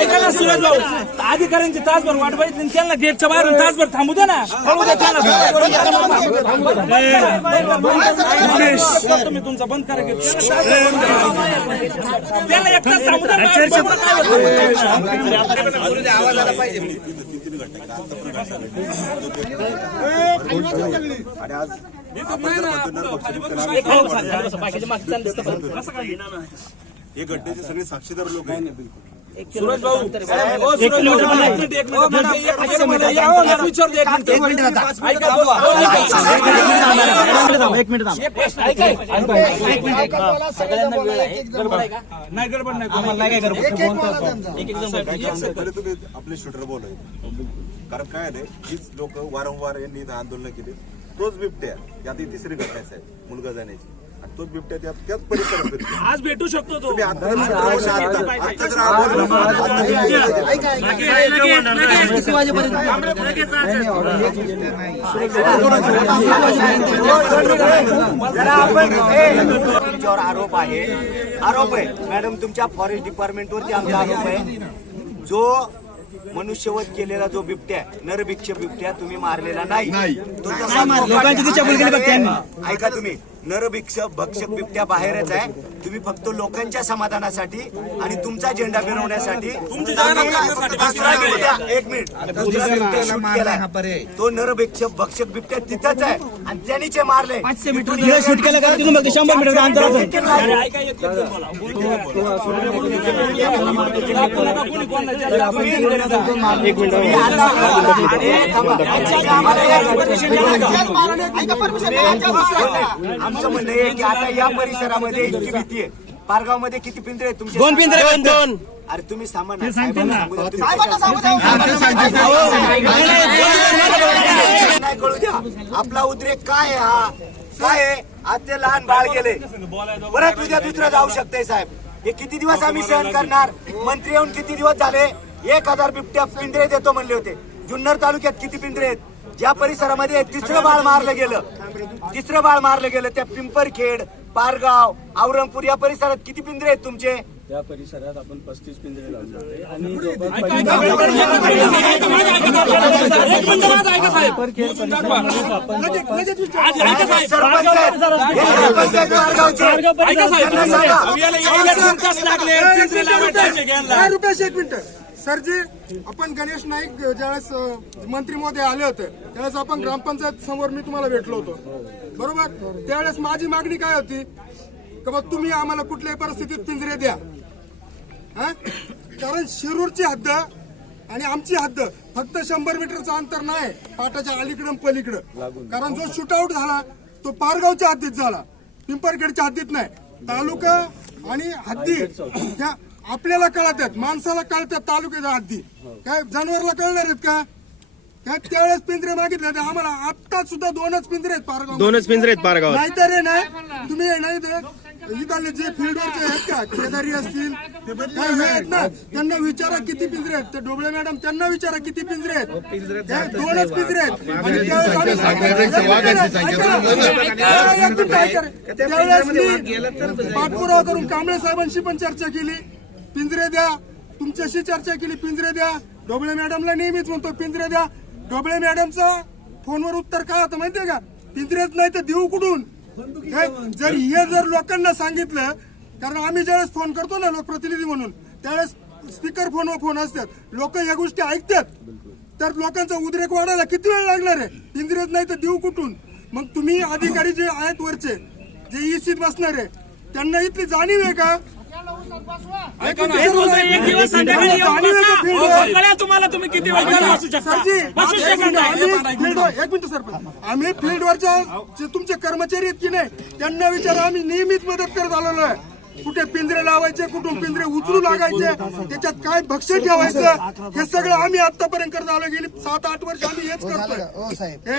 ऐका ना सुरज भाऊ अधिकाऱ्यांची तासभर वाट बघितली त्यांना गेटच्या बाहेरून तासभर थांबू द्या ना. थांबू द्या त्यांना तुम्ही तुमचा बंद करा गेट. त्यांना एक तास थांबू द्या आणि आज आपण जर म्हणतो ना, हे घटनेचे सगळे साक्षीदार लोक आहेत. सुरज भाऊ ओ, सुरज भाऊ, एक मिनिट, एक मिनिट. एक मिनिट, या, हो, मला विचारू दे, एक मिनिट. ऐका, हो, ऐका. नाही गडबड नाही पहिले तुम्ही आपले शूटर बोलाय कारण काय आहे हीच लोक वारंवार यांनी इथं आंदोलन केले. तोच बिबट्या ही तिसरी घटना आहे साहेब. मुलगा जाण्याची. आणि तोच बिबट्या त्या त्याच परिसरात फिरतो. आज भेटू शकतो तो. तुम्ही आता जर आता आता जर आवाज- तुमच्यावर आरोप आहे. आरोप आहे. मॅडम तुमच्या फॉरेस्ट डिपार्टमेंट वरती आमचा आरोप आहे. जो मनुष्यवध केलेला जो बिबट्या आहे, नरभिक्ष बिबट्या तुम्ही मारलेला नाही. तो तसा ऐका तुम्ही. नरभिक्ष भक्षक बिबट्या बाहेरच आहे. तुम्ही फक्त लोकांच्या समाधानासाठी आणि तुमचा झेंडा बिबट्या एक मिनिट. तो नरभिक्ष भक्षक बिबट्या तिथंच आहे. आणि त्यांनीच मारले पाचशे मीटर शंभर अरे, आमचं म्हणणं आहे की आता या परिसरामध्ये इतकी भीती आहे पारगावमध्ये किती पिंजरे आहेत तुमचे? दोन पिंजरे आहेत, दोन. अरे तुम्ही सामान साहेबांना सांगू द्या. तुम्ही- नाही कळू द्या. आपला उद्रेक काय आहे हा? काय आहे? आज ते लहान बाळ गेले. परत उद्या दुसरं जाऊ शकते साहेब. हे किती दिवस आम्ही सहन करणार? मंत्री येऊन किती दिवस झाले? एक हजार बिबट्या पिंजरे देतो म्हणले होते. जुन्नर तालुक्यात किती पिंजरे आहेत? ज्या परिसरामध्ये तिसरं बाळ मारलं गेलं तिसरं बाळ मारलं गेलं त्या पिंपरखेड पारगाव औरंगपूर या परिसरात किती पिंजरे आहेत तुमचे त्या परिसरात आपण पस्तीस पिंजरे लावले आणि. सरपंच मिनिट सरजी आपण गणेश नाईक ज्यावेळेस मंत्री महोदय आले होते त्यावेळेस आपण ग्रामपंचायत समोर मी तुम्हाला भेटलो होतो. बरोबर? त्यावेळेस माझी मागणी काय होती? की बा तुम्ही आम्हाला कुठल्याही परिस्थितीत पिंजरे द्या. हा? कारण शिरूरची हद्द आणि आमची हद्द फक्त शंभर मीटरचं अंतर नाही पाटाच्या अलीकडं पलीकडं. कारण जो शूटआउट झाला तो पारगावच्या हद्दीत झाला. पिंपरखेडच्या हद्दीत नाही. तालुका आणि हद्दी त्या आपल्याला कळतात माणसाला कळतात तालुक्याच्या हद्दी काय जनावरला कळणार आहेत का? काय त्यावेळेस पिंजरे मागितले होते आम्हाला आता सुद्धा दोनच पिंजरे आहेत पारगाव. दोनच पिंजरे आहेत पारगावात. नाहीतर ना तुम्ही हे नाही तर इथले जे फील्डवरचे आहेत का केदारी असतील काय हे आहेत ना त्यांना विचारा किती पिंजरे आहेत. ते डोबळे मॅडम त्यांना विचारा किती पिंजरे आहेत. ते दोनच पिंजरे आहेत. आणि त्यावेळेस आम्ही- ऐका, ऐका. त्यावेळेस मी पाठपुरावा करून कांबळे साहेबांशी पण चर्चा केली. पिंजरे द्या. तुमच्याशी चर्चा केली पिंजरे द्या. ढोबळे मॅडमला नेहमीच म्हणतो पिंजरे द्या. ढोबळे मॅडमचं फोनवर उत्तर काय होतं माहितीये का? पिंजरेच नाही तर देऊ कुठून? हे जर हे जर लोकांना सांगितलं कारण आम्ही ज्यावेळेस फोन करतो ना लोकप्रतिनिधी म्हणून त्यावेळेस स्पीकर फोनवर फोन असतात. लोक या गोष्टी ऐकतात. तर लोकांचा उद्रेक वाढायला किती वेळ लागणार आहे? पिंजरेच नाही तर देऊ कुठून? मग तुम्ही अधिकारी जे आहेत वरचे जे ईसीत बसणार आहे त्यांना इथली जाणीव आहे का? एक दिवस संध्याकाळी. हो, फील्डवर? कळेल तुम्हाला तुम्ही किती वेळ घरी बसू शकता. सरजी बसू एक शकत मिनिट, नाही. आम्ही फील्डवर एक मिनिट सर आम्ही फील्डवरच्या जे तुमचे कर्मचारी आहेत की नाही त्यांना विचारा आम्ही नेहमीच मदत करत आलेलो आहे. कुठे पिंजरे लावायचे कुठून पिंजरे उचलू लागायचे त्याच्यात काय भक्ष्य ठेवायचं हे सगळं आम्ही आतापर्यंत करत आलो. गेली सात आठ वर्ष आम्ही हेच हो करतोय. साहेब. हे?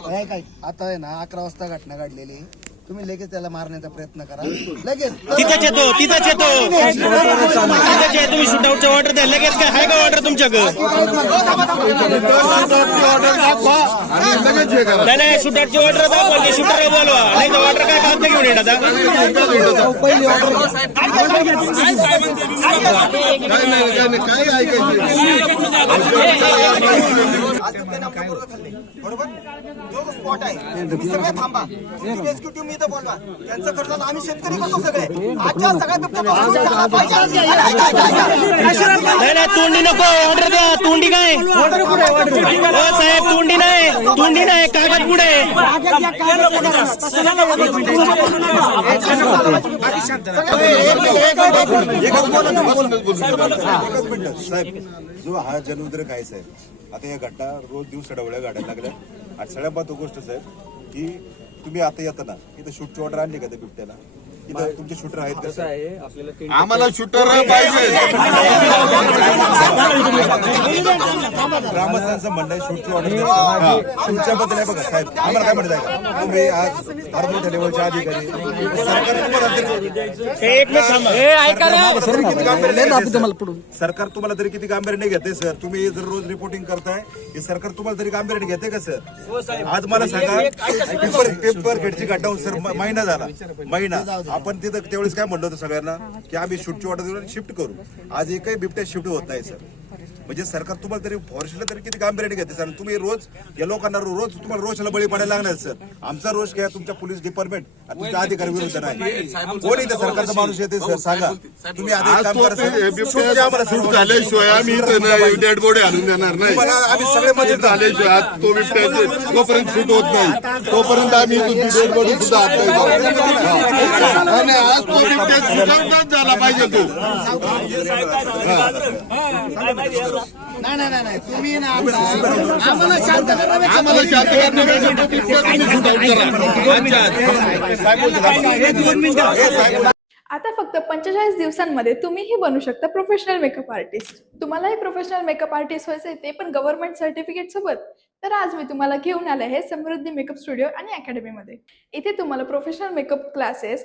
काय काय आता आहे ना अकरा वाजता घटना घडलेली. तुम्ही लगेच त्याला मारण्याचा प्रयत्न करा. लगेच. तिथंच येतो तिथंच येतो. तिथंच आहे तुम्ही शूटआउटचा ऑर्डर द्या. लगेच काय आहे का ऑर्डर तुमच्याकडे? नाही नाही शूटआउटची ऑर्डर दाखवा की शूटर बोलवा. नाही तर ऑर्डर काय कागद घेऊन येणार पोरगं खाल्ले बरोबर जो स्पॉट आहे तुम्ही सगळे थांबा एक्झिक्युटिव्ह मी इथं बोलवा त्यांचं करताना आम्ही शेतकरी करतो सगळे आजच्या सगळ्या बिबट्या तोंडी नको ऑर्डर द्या तोंडी काय हो साहेब तोंडी नाही तोंडी नाही कागद पुढे साहेब जो हा जनउद्रेक आहे साहेब आता या घटना रोज दिवस डवळ्या गाड्या लागल्या आणि सगळ्यात महत्त्व गोष्ट साहेब की तुम्ही आता येताना इथं शूटची ऑर्डर आणली का त्या बिबट्याला? इथं तुमचे शूटर आहेत कसं आहे आपल्याला आम्हाला शूटर पाहिजे. ग्रामस्थांचं म्हणणं आहे शूटची ऑर्डर शूटच्या बद्दल आहे बघा साहेब. आम्हाला काय म्हणत आहे का तुम्ही आज मोठ्या लेवलच्या अधिकारी. सरकार तुम्हाला तरी- किती गांभीर्याने- सरकार तुम्हाला तरी किती गांभीर्याने घेते सर तुम्ही जर रोज रिपोर्टिंग करताय हे सरकार तुम्हाला तरी गांभीर्याने घेते का सर आज मला सांगा पेपर पेपर गेटची घटना होऊन सर महिना झाला. महिना. आपण तिथं त्यावेळेस काय म्हणलं होतं सगळ्यांना की आम्ही शिफ्टची ऑर्डर शिफ्ट करू. आज एकही बिबट्या शिफ्ट होत नाही सर म्हणजे सरकार तुम्हाला तरी फॉरेस्टला तरी किती गांभीर्याने घेते सर तुम्ही रोज या लोकांना रोज तुम्हाला रोषाला बळी पडायला लागणार सर आमचा रोष काय तुमच्या पोलीस डिपार्टमेंट आणि तुमच्या अधिकारी विरुद्ध नाही कोणी इथं सरकारचा माणूस येते सर सांगा तुम्ही आता आज काम तो करा ते सर. बिबट्या आम्हाला सूट झाल्याशिवाय आम्ही इथं नाही डेड बॉडी आणून देणार नाही तुम्हाला आम्ही सगळे मध्ये झाल्याशिवाय आज तो बिबट्या जोपर्यंत सूट होत नाही तोपर्यंत आम्ही इथून डेड बॉडी सुद्धा हात नाही लावणार. नाही, नाही, आज तो बिबट्या सुटवताच झाला पाहिजे तो नाही नाही, नाही तुम्ही ना आम्हाला आम्हाला शांत करा. आम्हाला शांत करण्यापेक्षा तो बिबट्या तुम्ही सुटावून करा. आता फक्त पंचेचाळीस दिवसांमध्ये तुम्हीही बनू शकता प्रोफेशनल मेकअप आर्टिस्ट तुम्हालाही प्रोफेशनल मेकअप आर्टिस्ट व्हायचं आहे ते पण गव्हर्नमेंट सर्टिफिकेट सोबत. तर आज मी तुम्हाला घेऊन आले आहे समृद्धी मेकअप स्टुडिओ आणि अकॅडमीमध्ये इथे तुम्हाला professional makeup classes